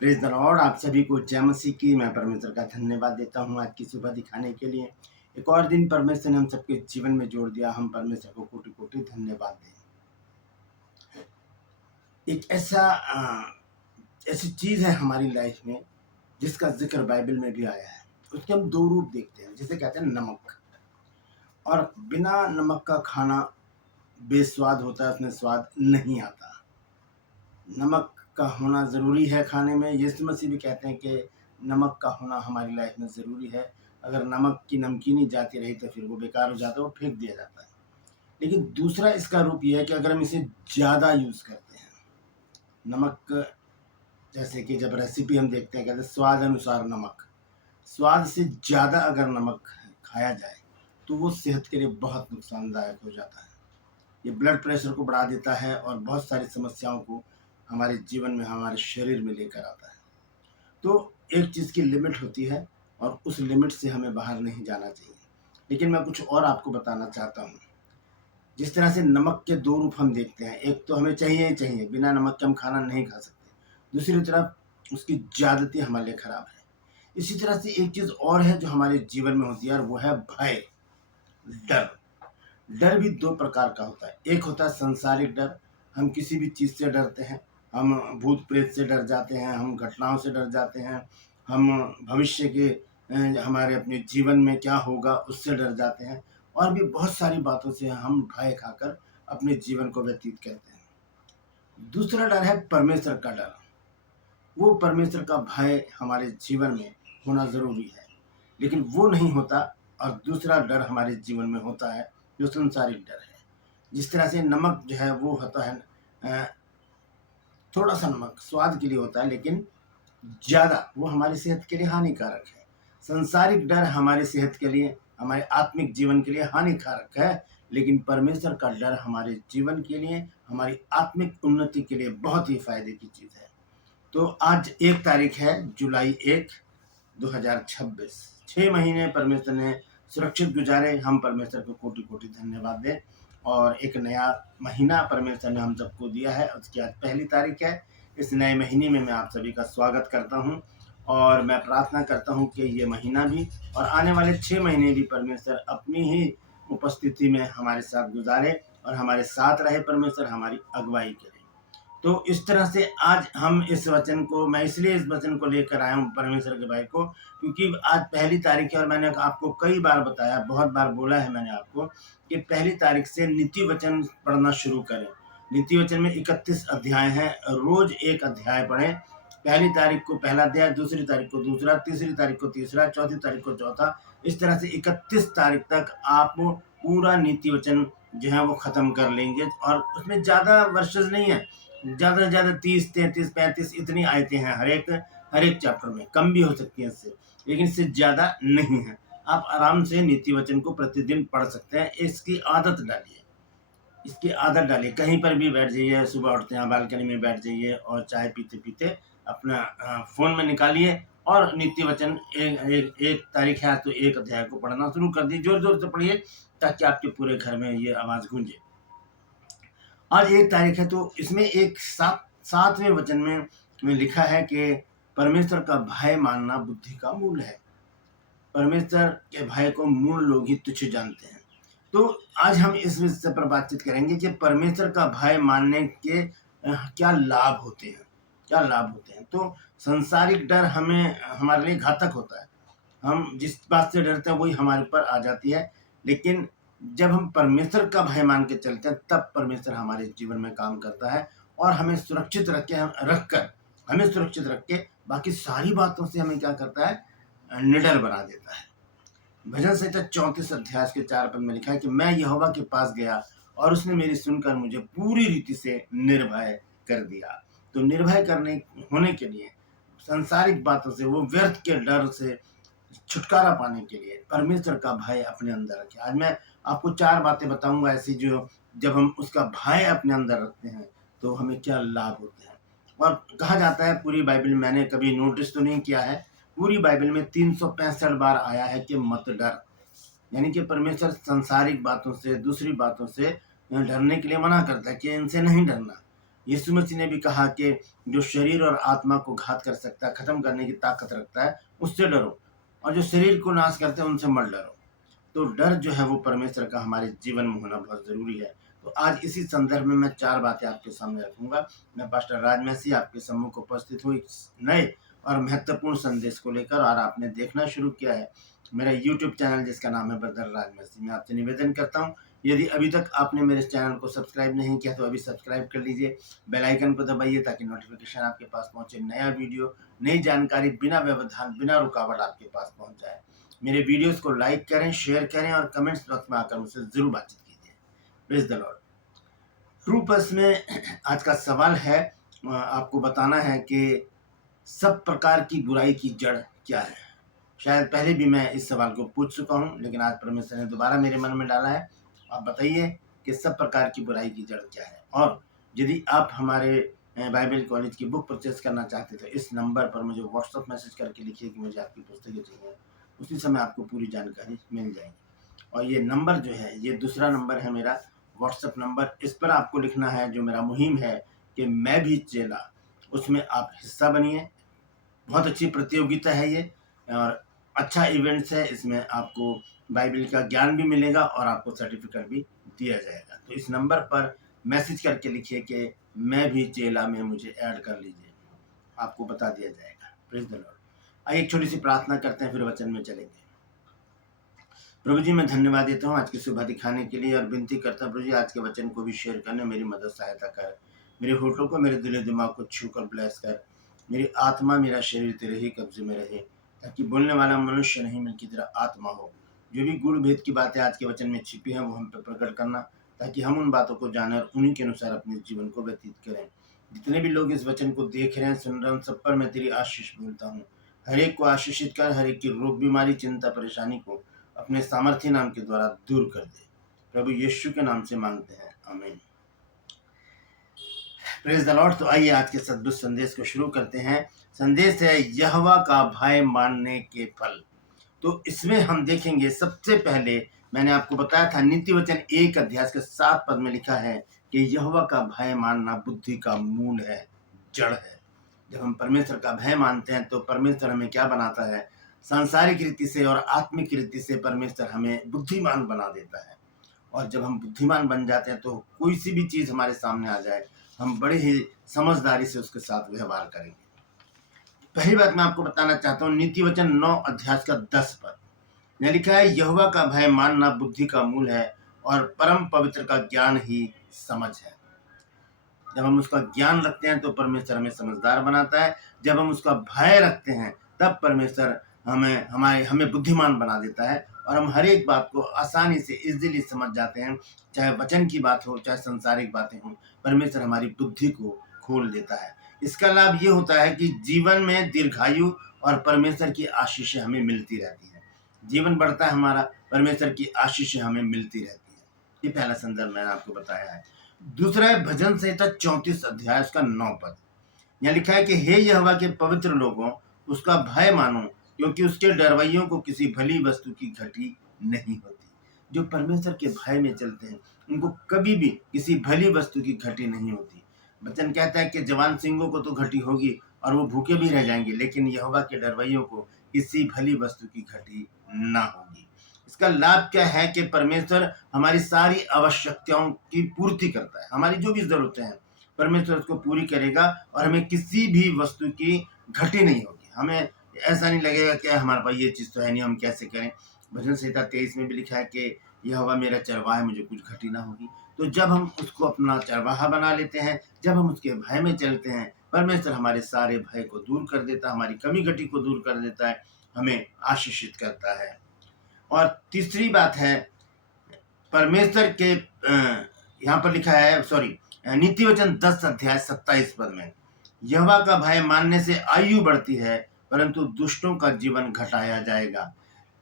Praise the Lord. आप सभी को जय मसीह की। मैं परमेश्वर का धन्यवाद देता हूँ आज की सुबह दिखाने के लिए। एक और दिन परमेश्वर ने हम सबके जीवन में जोड़ दिया। हम परमेश्वर को कोटि कोटि धन्यवाद दें। एक ऐसी चीज है हमारी लाइफ में जिसका जिक्र बाइबल में भी आया है। उसके हम दो रूप देखते हैं, जिसे कहते हैं नमक। और बिना नमक का खाना बेस्वाद होता है, उसमें स्वाद नहीं आता। नमक का होना ज़रूरी है खाने में। यीशु मसीह भी कहते हैं कि नमक का होना हमारी लाइफ में ज़रूरी है। अगर नमक की नमकीनी जाती रही तो फिर वो बेकार हो जाता है, वो फेंक दिया जाता है। लेकिन दूसरा इसका रूप ये है कि अगर हम इसे ज़्यादा यूज़ करते हैं, नमक जैसे कि जब रेसिपी हम देखते हैं, कहते हैं स्वाद अनुसार नमक। स्वाद से ज़्यादा अगर नमक खाया जाए तो वो सेहत के लिए बहुत नुकसानदायक हो जाता है। ये ब्लड प्रेशर को बढ़ा देता है और बहुत सारी समस्याओं को हमारे जीवन में, हमारे शरीर में लेकर आता है। तो एक चीज़ की लिमिट होती है और उस लिमिट से हमें बाहर नहीं जाना चाहिए। लेकिन मैं कुछ और आपको बताना चाहता हूँ। जिस तरह से नमक के दो रूप हम देखते हैं, एक तो हमें चाहिए ही चाहिए, बिना नमक के हम खाना नहीं खा सकते। दूसरी तरफ उसकी ज़्यादती हमारे लिए खराब है। इसी तरह से एक चीज़ और है जो हमारे जीवन में होती है, और वो है भय, डर। डर भी दो प्रकार का होता है। एक होता है संसारिक डर। हम किसी भी चीज़ से डरते हैं। हम भूत प्रेत से डर जाते हैं, हम घटनाओं से डर जाते हैं, हम भविष्य के हमारे अपने जीवन में क्या होगा उससे डर जाते हैं, और भी बहुत सारी बातों से हम भय खाकर अपने जीवन को व्यतीत करते हैं। दूसरा डर है परमेश्वर का डर। वो परमेश्वर का भय हमारे जीवन में होना ज़रूरी है, लेकिन वो नहीं होता। और दूसरा डर हमारे जीवन में होता है जो संसारिक डर है। जिस तरह से नमक जो है वो होता है, थोड़ा सा नमक स्वाद के लिए होता है, लेकिन ज़्यादा वो हमारी सेहत के लिए हानिकारक है। संसारिक डर हमारी सेहत के लिए, हमारे आत्मिक जीवन के लिए हानिकारक है, लेकिन परमेश्वर का डर हमारे जीवन के लिए, हमारी आत्मिक उन्नति के लिए बहुत ही फायदे की चीज़ है। तो आज 1 तारीख है, जुलाई 1, 2026। 6 महीने परमेश्वर ने सुरक्षित गुजारे। हम परमेश्वर को कोटि कोटि धन्यवाद दें। और एक नया महीना परमेश्वर ने हम सबको दिया है, उसकी आज 1 तारीख है। इस नए महीने में मैं आप सभी का स्वागत करता हूं, और मैं प्रार्थना करता हूं कि ये महीना भी और आने वाले 6 महीने भी परमेश्वर अपनी ही उपस्थिति में हमारे साथ गुजारे और हमारे साथ रहे। परमेश्वर हमारी अगुवाई करे। तो इस तरह से आज हम इस वचन को, मैं इसलिए इस वचन को लेकर आया हूँ परमेश्वर के भाई को, क्योंकि आज 1 तारीख है। और मैंने आपको कई बार बताया, बहुत बार बोला है मैंने आपको, कि 1 तारीख से नीति वचन पढ़ना शुरू करें। नीति वचन में 31 अध्याय हैं, रोज एक अध्याय पढ़ें। 1 तारीख को पहला अध्याय, दूसरी तारीख को दूसरा, तीसरी तारीख को तीसरा, चौथी तारीख को चौथा। इस तरह से 31 तारीख तक आप पूरा नीति वचन जो है वो खत्म कर लेंगे। और उसमें ज़्यादा वर्सेस नहीं है, ज़्यादा से ज़्यादा 30, 33, 35 इतनी आयतें हैं हर एक चैप्टर में। कम भी हो सकती हैं इससे, लेकिन इससे ज़्यादा नहीं है। आप आराम से नीति वचन को प्रतिदिन पढ़ सकते हैं। इसकी आदत डालिए, इसकी आदत डालिए। कहीं पर भी बैठ जाइए, सुबह उठते हैं बालकनी में बैठ जाइए और चाय पीते पीते अपना फ़ोन में निकालिए और नीति वचन 1 तारीख है तो 1 अध्याय को पढ़ना शुरू कर दीजिए। जोर जोर से पढ़िए ताकि आपके पूरे घर में ये आवाज़ गूंजे। आज 1 तारीख है तो इसमें एक 7वें वचन में लिखा है कि परमेश्वर का भय मानना बुद्धि का मूल है। परमेश्वर के भय को मूल लोग ही तुच्छ जानते हैं। तो आज हम इस विषय पर बातचीत करेंगे कि परमेश्वर का भय मानने के क्या लाभ होते हैं, क्या लाभ होते हैं। तो संसारिक डर हमें, हमारे लिए घातक होता है। हम जिस बात से डरते हैं वही हमारे ऊपर आ जाती है। लेकिन जब हम परमेश्वर का भय मान के चलते हैं, तब परमेश्वर हमारे जीवन में काम करता है और हमें सुरक्षित हमें सुरक्षित रख के बाकी सारी बातों से हमें क्या करता है, निडर बना देता है। भजन संहिता 34 अध्याय के 4 पद में लिखा है कि मैं यहोवा के पास गया और उसने मेरी सुनकर मुझे पूरी रीति से निर्भय कर दिया। तो निर्भय होने के लिए, सांसारिक बातों से, वो व्यर्थ के डर से छुटकारा पाने के लिए परमेश्वर का भय अपने अंदर रखें। आज मैं आपको 4 बातें बताऊंगा ऐसी, जो जब हम उसका भय अपने अंदर रखते हैं तो हमें क्या लाभ होते हैं। और कहा जाता है पूरी बाइबल में, मैंने कभी नोटिस तो नहीं किया है, पूरी बाइबल में 365 बार आया है कि मत डर। यानी कि परमेश्वर संसारिक बातों से, दूसरी बातों से डरने के लिए मना करता है कि इनसे नहीं डरना। यीशु मसीह ने भी कहा कि जो शरीर और आत्मा को घात कर सकता है, खत्म करने की ताकत रखता है, उससे डरो, और जो शरीर को नाश करते हैं उनसे मत डरो। तो डर जो है वो परमेश्वर का हमारे जीवन में होना बहुत ज़रूरी है। तो आज इसी संदर्भ में मैं 4 बातें आपके सामने रखूँगा। मैं पास्टर राज मसीह आपके सम्मुख उपस्थित हूँ एक नए और महत्वपूर्ण संदेश को लेकर, और आपने देखना शुरू किया है मेरा यूट्यूब चैनल जिसका नाम है ब्रदर राज मसीह। मैं आपसे निवेदन करता हूँ, यदि अभी तक आपने मेरे चैनल को सब्सक्राइब नहीं किया तो अभी सब्सक्राइब कर लीजिए, बेल आइकन को दबाइए ताकि नोटिफिकेशन आपके पास पहुँचे, नया वीडियो, नई जानकारी बिना व्यवधान, बिना रुकावट आपके पास पहुँच जाए। मेरे वीडियोस को लाइक करें, शेयर करें और कमेंट्स बॉक्स में आकर मुझसे जरूर बातचीत कीजिए। Praise the Lord. True purse में आज का सवाल है, आपको बताना है कि सब प्रकार की बुराई की जड़ क्या है। शायद पहले भी मैं इस सवाल को पूछ चुका हूं, लेकिन आज परमेश्वर ने दोबारा मेरे मन में डाला है। आप बताइए कि सब प्रकार की बुराई की जड़ क्या है। और यदि आप हमारे बाइबल कॉलेज की बुक परचेज करना चाहते तो इस नंबर पर मुझे व्हाट्सएप मैसेज करके लिखिए कि मुझे आपकी पुस्तकें चाहिए, उसी समय आपको पूरी जानकारी मिल जाएगी। और ये नंबर जो है, ये दूसरा नंबर है मेरा व्हाट्सएप नंबर। इस पर आपको लिखना है जो मेरा मुहिम है कि मैं भी चेला, उसमें आप हिस्सा बनिए। बहुत अच्छी प्रतियोगिता है ये, और अच्छा इवेंट्स है। इसमें आपको बाइबल का ज्ञान भी मिलेगा और आपको सर्टिफिकेट भी दिया जाएगा। तो इस नंबर पर मैसेज करके लिखिए कि मैं भी चेला में मुझे ऐड कर लीजिए, आपको बता दिया जाएगा। Praise the Lord. आइए एक छोटी सी प्रार्थना करते हैं, फिर वचन में चलेंगे। प्रभु जी, मैं धन्यवाद देता हूँ आज की सुबह दिखाने के लिए, और विनती करता हूँ प्रभु जी आज के वचन को भी शेयर करने मेरी मदद सहायता कर। मेरे होठों को, मेरे दिल दिमाग को छूकर ब्लेस कर। मेरी आत्मा, मेरा शरीर तेरे ही कब्जे में रहे, ताकि बोलने वाला मनुष्य नहीं बल्कि तेरा आत्मा हो। जो भी गुण भेद की बातें आज के वचन में छिपी हैं वो हम पे प्रकट करना, ताकि हम उन बातों को जाने और उन्हीं के अनुसार अपने जीवन को व्यतीत करें। जितने भी लोग इस वचन को देख रहे हैं, सुन रहे हैं, उन सब पर मैं तेरी आशीष बोलता हूँ। हर एक को आशीषित कर, हर एक की रोग बीमारी, चिंता, परेशानी को अपने सामर्थ्य नाम के द्वारा दूर कर दे। प्रभु यीशु के नाम से मांगते हैं, आमीन। Praise the Lord. तो आइए आज के सद्भुत संदेश को शुरू करते हैं। संदेश है यहोवा का भय मानने के फल। तो इसमें हम देखेंगे, सबसे पहले मैंने आपको बताया था नीति वचन 1 अध्याय के 7 पद में लिखा है कि यहोवा का भय मानना बुद्धि का मूल है, जड़ है। जब हम परमेश्वर का भय मानते हैं तो परमेश्वर हमें क्या बनाता है, सांसारिक रीति से और आत्मिक रीति से परमेश्वर हमें बुद्धिमान बना देता है। और जब हम बुद्धिमान बन जाते हैं तो कोई सी भी चीज़ हमारे सामने आ जाए, हम बड़े ही समझदारी से उसके साथ व्यवहार करेंगे। पहली बात मैं आपको बताना चाहता हूँ, नीति वचन 9 अध्याय का 10 पद में लिखा है यहोवा का भय मानना बुद्धि का मूल है और परम पवित्र का ज्ञान ही समझ है। जब हम उसका ज्ञान रखते हैं तो परमेश्वर हमें समझदार बनाता है। जब हम उसका भय रखते हैं तब परमेश्वर हमें बुद्धिमान बना देता है, और हम हर एक बात को आसानी से इजीली समझ जाते हैं। चाहे वचन की बात हो, चाहे संसारिक बातें हों, परमेश्वर हमारी बुद्धि को खोल देता है। इसका लाभ ये होता है कि जीवन में दीर्घायु और परमेश्वर की आशीषें हमें मिलती रहती है। जीवन बढ़ता है हमारा, परमेश्वर की आशीषें हमें मिलती रहती है। ये पहला संदर्भ मैंने आपको बताया है। दूसरा है भजन संहिता 34 अध्याय उसका 9 पद। यहाँ लिखा है कि हे यहोवा के पवित्र लोगों, उसका भय मानो, क्योंकि उसके डरवैयों को किसी भली वस्तु की घटी नहीं होती। जो परमेश्वर के भय में चलते हैं उनको कभी भी किसी भली वस्तु की घटी नहीं होती। वचन कहता है कि जवान सिंहों को तो घटी होगी और वो भूखे भी रह जाएंगे, लेकिन यहोवा के डरवैयों को किसी भली वस्तु की घटी ना होगी। इसका लाभ क्या है कि परमेश्वर हमारी सारी आवश्यकताओं की पूर्ति करता है। हमारी जो भी जरूरतें हैं परमेश्वर उसको पूरी करेगा, और हमें किसी भी वस्तु की घटी नहीं होगी। हमें ऐसा नहीं लगेगा कि हमारे पास ये चीज़ तो है नहीं, हम कैसे करें। भजन संहिता 23 में भी लिखा है कि यहोवा मेरा चरवाहा है, मुझे कुछ घटी ना होगी। तो जब हम उसको अपना चरवाहा बना लेते हैं, जब हम उसके भय में चलते हैं, परमेश्वर हमारे सारे भय को दूर कर देता है, हमारी कमी घटी को दूर कर देता है, हमें आशीषित करता है। और तीसरी बात है परमेश्वर के यहाँ पर लिखा है, नीति वचन 10 अध्याय 27 पद में, यहोवा का भय मानने से आयु बढ़ती है, परंतु दुष्टों का जीवन घटाया जाएगा।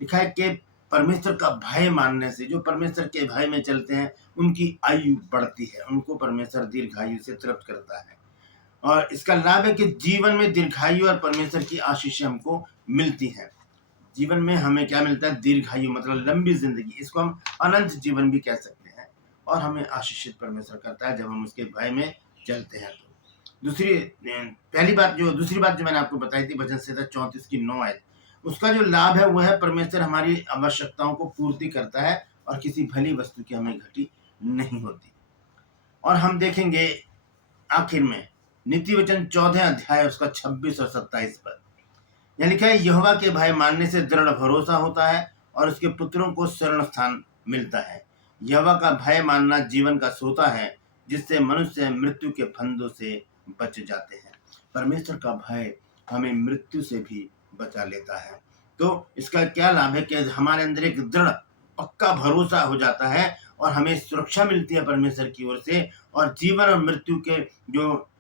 लिखा है कि परमेश्वर का भय मानने से, जो परमेश्वर के भय में चलते हैं उनकी आयु बढ़ती है, उनको परमेश्वर दीर्घायु से तृप्त करता है। और इसका लाभ है कि जीवन में दीर्घायु और परमेश्वर की आशीषें हमको मिलती हैं। जीवन में हमें क्या मिलता है, दीर्घायु मतलब लंबी जिंदगी, इसको हम अनंत जीवन भी कह सकते हैं। और हमें आशीषित परमेश्वर करता है जब हम उसके भय में चलते हैं। दूसरी बात जो मैंने आपको बताई थी भजन संहिता 34 की 9 आयत, उसका जो लाभ है वो है परमेश्वर हमारी आवश्यकताओं को पूर्ति करता है और किसी भली वस्तु की हमें घटी नहीं होती। और हम देखेंगे आखिर में नीति वचन 14 अध्याय उसका 26 और 27 पद, यहाँ लिखा है, यहोवा के भय मानने से दृढ़ भरोसा होता है और उसके पुत्रों को शरण स्थान मिलता है। यहोवा का भय मानना जीवन का सोता है, जिससे मनुष्य मृत्यु के फंदों से बच जाते हैं। परमेश्वर का भय हमें मृत्यु से भी बचा लेता है। तो इसका क्या लाभ है कि हमारे अंदर एक दृढ़ पक्का भरोसा हो जाता है और हमें सुरक्षा मिलती है परमेश्वर की ओर से, और जीवन और मृत्यु के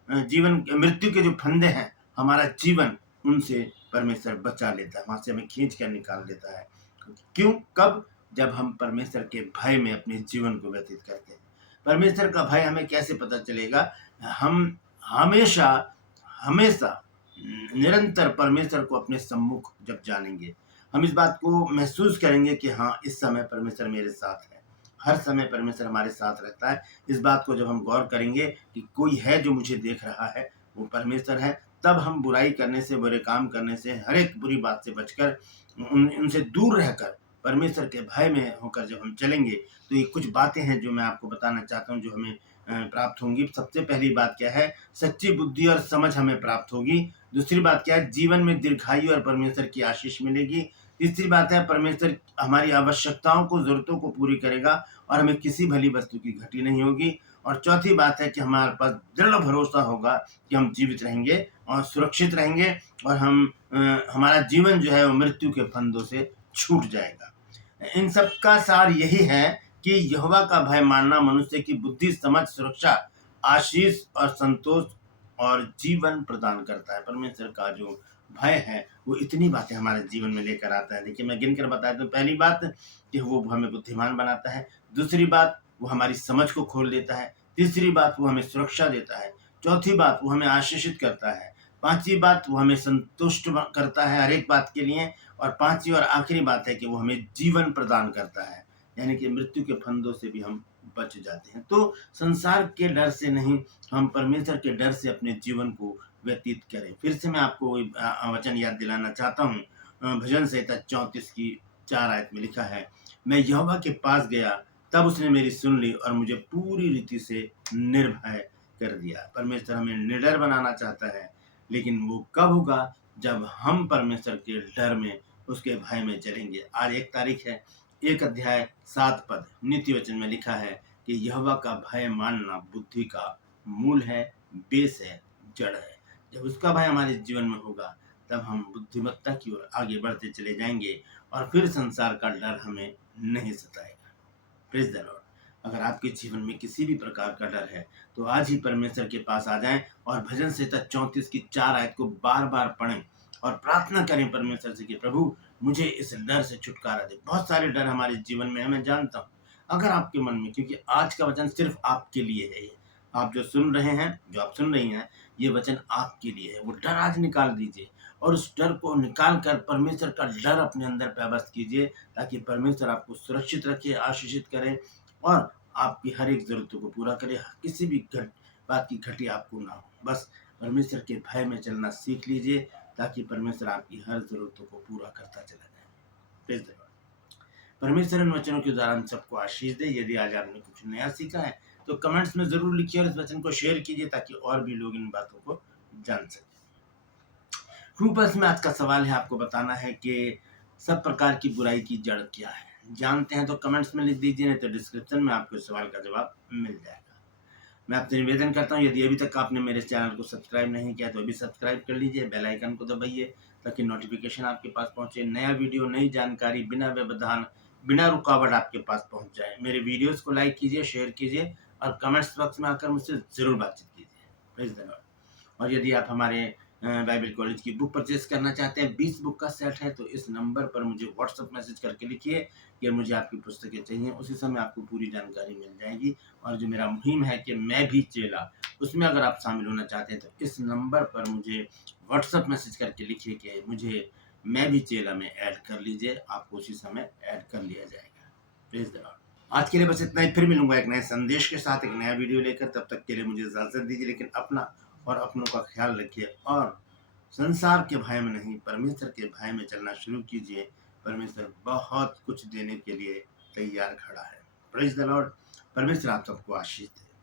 मृत्यु के जो फंदे हैं हमारा जीवन, उनसे परमेश्वर बचा लेता है, वहां से हमें खींच कर निकाल देता है। क्यों? कब? जब हम परमेश्वर के भय में अपने जीवन को व्यतीत करते हैं। परमेश्वर का भय हमें कैसे पता चलेगा? हम हमेशा हमेशा निरंतर परमेश्वर को अपने सम्मुख जब जानेंगे, हम इस बात को महसूस करेंगे कि हाँ, इस समय परमेश्वर मेरे साथ है, हर समय परमेश्वर हमारे साथ रहता है। इस बात को जब हम गौर करेंगे कि कोई है जो मुझे देख रहा है, वो परमेश्वर है, तब हम बुराई करने से, बुरे काम करने से, हर एक बुरी बात से बचकर, उनसे दूर रहकर परमेश्वर के भय में होकर जब हम चलेंगे, तो ये कुछ बातें हैं जो मैं आपको बताना चाहता हूँ जो हमें प्राप्त होंगी। सबसे पहली बात क्या है? सच्ची बुद्धि और समझ हमें प्राप्त होगी। दूसरी बात क्या है? जीवन में दीर्घायु और परमेश्वर की आशीष मिलेगी। तीसरी बात है, परमेश्वर हमारी आवश्यकताओं को, जरूरतों को पूरी करेगा और हमें किसी भली वस्तु की घटी नहीं होगी। और चौथी बात है कि हमारे पास दृढ़ भरोसा होगा कि हम जीवित रहेंगे और सुरक्षित रहेंगे, और हमारा जीवन जो है वो मृत्यु के फंदों से छूट जाएगा। इन सब का सार यही है कि यहोवा का भय मानना मनुष्य की बुद्धि, समझ, सुरक्षा, आशीष और संतोष और जीवन प्रदान करता है। परमेश्वर का जो भय है वो इतनी बातें हमारे जीवन में लेकर आता है। देखिए, मैं गिनकर बताया तो पहली बात कि वो हमें बुद्धिमान बनाता है। दूसरी बात, वो हमारी समझ को खोल देता है। तीसरी बात, वो हमें सुरक्षा देता है। चौथी बात, वो हमें आशीषित करता है। पांचवी बात, वो हमें संतुष्ट करता है हर एक बात के लिए। और पांचवी और आखिरी बात है कि वो हमें जीवन प्रदान करता है, यानी कि मृत्यु के फंदों से भी हम बच जाते हैं। तो संसार के डर से नहीं, हम परमेश्वर के डर से अपने जीवन को व्यतीत करें। फिर से मैं आपको वचन याद दिलाना चाहता हूँ। भजन संहिता 34 की 4 आयत में लिखा है, मैं यहोवा के पास गया, तब उसने मेरी सुन ली और मुझे पूरी रीति से निर्भय कर दिया। परमेश्वर हमें निडर बनाना चाहता है, लेकिन वो कब होगा? जब हम परमेश्वर के डर में, उसके भय में चलेंगे। आज 1 तारीख है, 1 अध्याय 7 पद नीति वचन में लिखा है कि यहोवा का भय मानना बुद्धि का मूल है, बेस है, जड़ है। जब उसका भय हमारे जीवन में होगा, तब हम बुद्धिमत्ता की ओर आगे बढ़ते चले जाएंगे और फिर संसार का डर हमें नहीं सताएगा। Praise the Lord. अगर आपके जीवन में किसी भी प्रकार का डर है, तो आज ही परमेश्वर के पास आ जाएं और भजन संहिता 34 की 4 आयत को बार बार पढ़ें और प्रार्थना करें परमेश्वर से कि प्रभु, मुझे इस डर से छुटकारा दे। बहुत सारे डर हमारे जीवन में है, मैं जानता हूँ। अगर आपके मन में, क्योंकि आज का वचन सिर्फ आपके लिए है, ये आप जो सुन रहे हैं, जो आप सुन रही हैं, ये वचन आपके लिए है। वो डर आज निकाल दीजिए और उस डर को निकाल कर परमेश्वर का डर अपने अंदर पैबस्त कीजिए, ताकि परमेश्वर आपको सुरक्षित रखे, आशीषित करे और आपकी हर एक जरूरतों को पूरा करे। किसी भी बात की घटी आपको ना हो। बस परमेश्वर के भय में चलना सीख लीजिए, ताकि परमेश्वर आपकी हर जरूरतों को पूरा करता चला जाए। Praise the Lord. परमेश्वर इन वचनों के द्वारा हम सबको आशीष दे। यदि आज आपने कुछ नया सीखा है तो कमेंट्स में जरूर लिखिए और इस वचन को शेयर कीजिए, ताकि और भी लोग इन बातों को जान सकें। ट्रूपर्स में आज का सवाल है, आपको बताना है कि सब प्रकार की बुराई की जड़ क्या है। जानते हैं तो कमेंट्स में लिख दीजिए, नहीं तो डिस्क्रिप्शन में आपको इस सवाल का जवाब मिल जाएगा। मैं आपसे निवेदन करता हूँ, यदि अभी तक आपने मेरे चैनल को सब्सक्राइब नहीं किया तो अभी सब्सक्राइब कर लीजिए, बेल आइकन को दबाइए, ताकि नोटिफिकेशन आपके पास पहुँचे। नया वीडियो, नई जानकारी बिना व्यवधान, बिना रुकावट आपके पास पहुँच जाए। मेरे वीडियोस को लाइक कीजिए, शेयर कीजिए और कमेंट्स बॉक्स में आकर मुझसे ज़रूर बातचीत कीजिए। Praise the Lord. और यदि आप हमारे बाइबल कॉलेज की बुक परचेस करना चाहते हैं, 20 बुक का सेट है, तो इस नंबर पर मुझे व्हाट्सएप मैसेज करके लिखिए कि मुझे आपकी पुस्तकें चाहिए। उसी समय आपको पूरी जानकारी मिल जाएगी। और जो मेरा मुहिम है कि मैं भी चेला, उसमें अगर आप शामिल होना चाहते हैं तो इस नंबर पर मुझे व्हाट्सएप मैसेज करके लिखिए कि मुझे मैं भी चेला में ऐड कर लीजिए। आपको उसी समय ऐड कर लिया जाएगा। Praise the Lord. आज के लिए बस इतना ही। फिर मिलूंगा एक नए संदेश के साथ, एक नया वीडियो लेकर। तब तक के लिए मुझे इजाजत दीजिए, लेकिन अपना और अपनों का ख्याल रखिए और संसार के भय में नहीं, परमेश्वर के भय में चलना शुरू कीजिए। परमेश्वर बहुत कुछ देने के लिए तैयार खड़ा है। Praise the Lord. परमेश्वर आप सबको आशीष दे।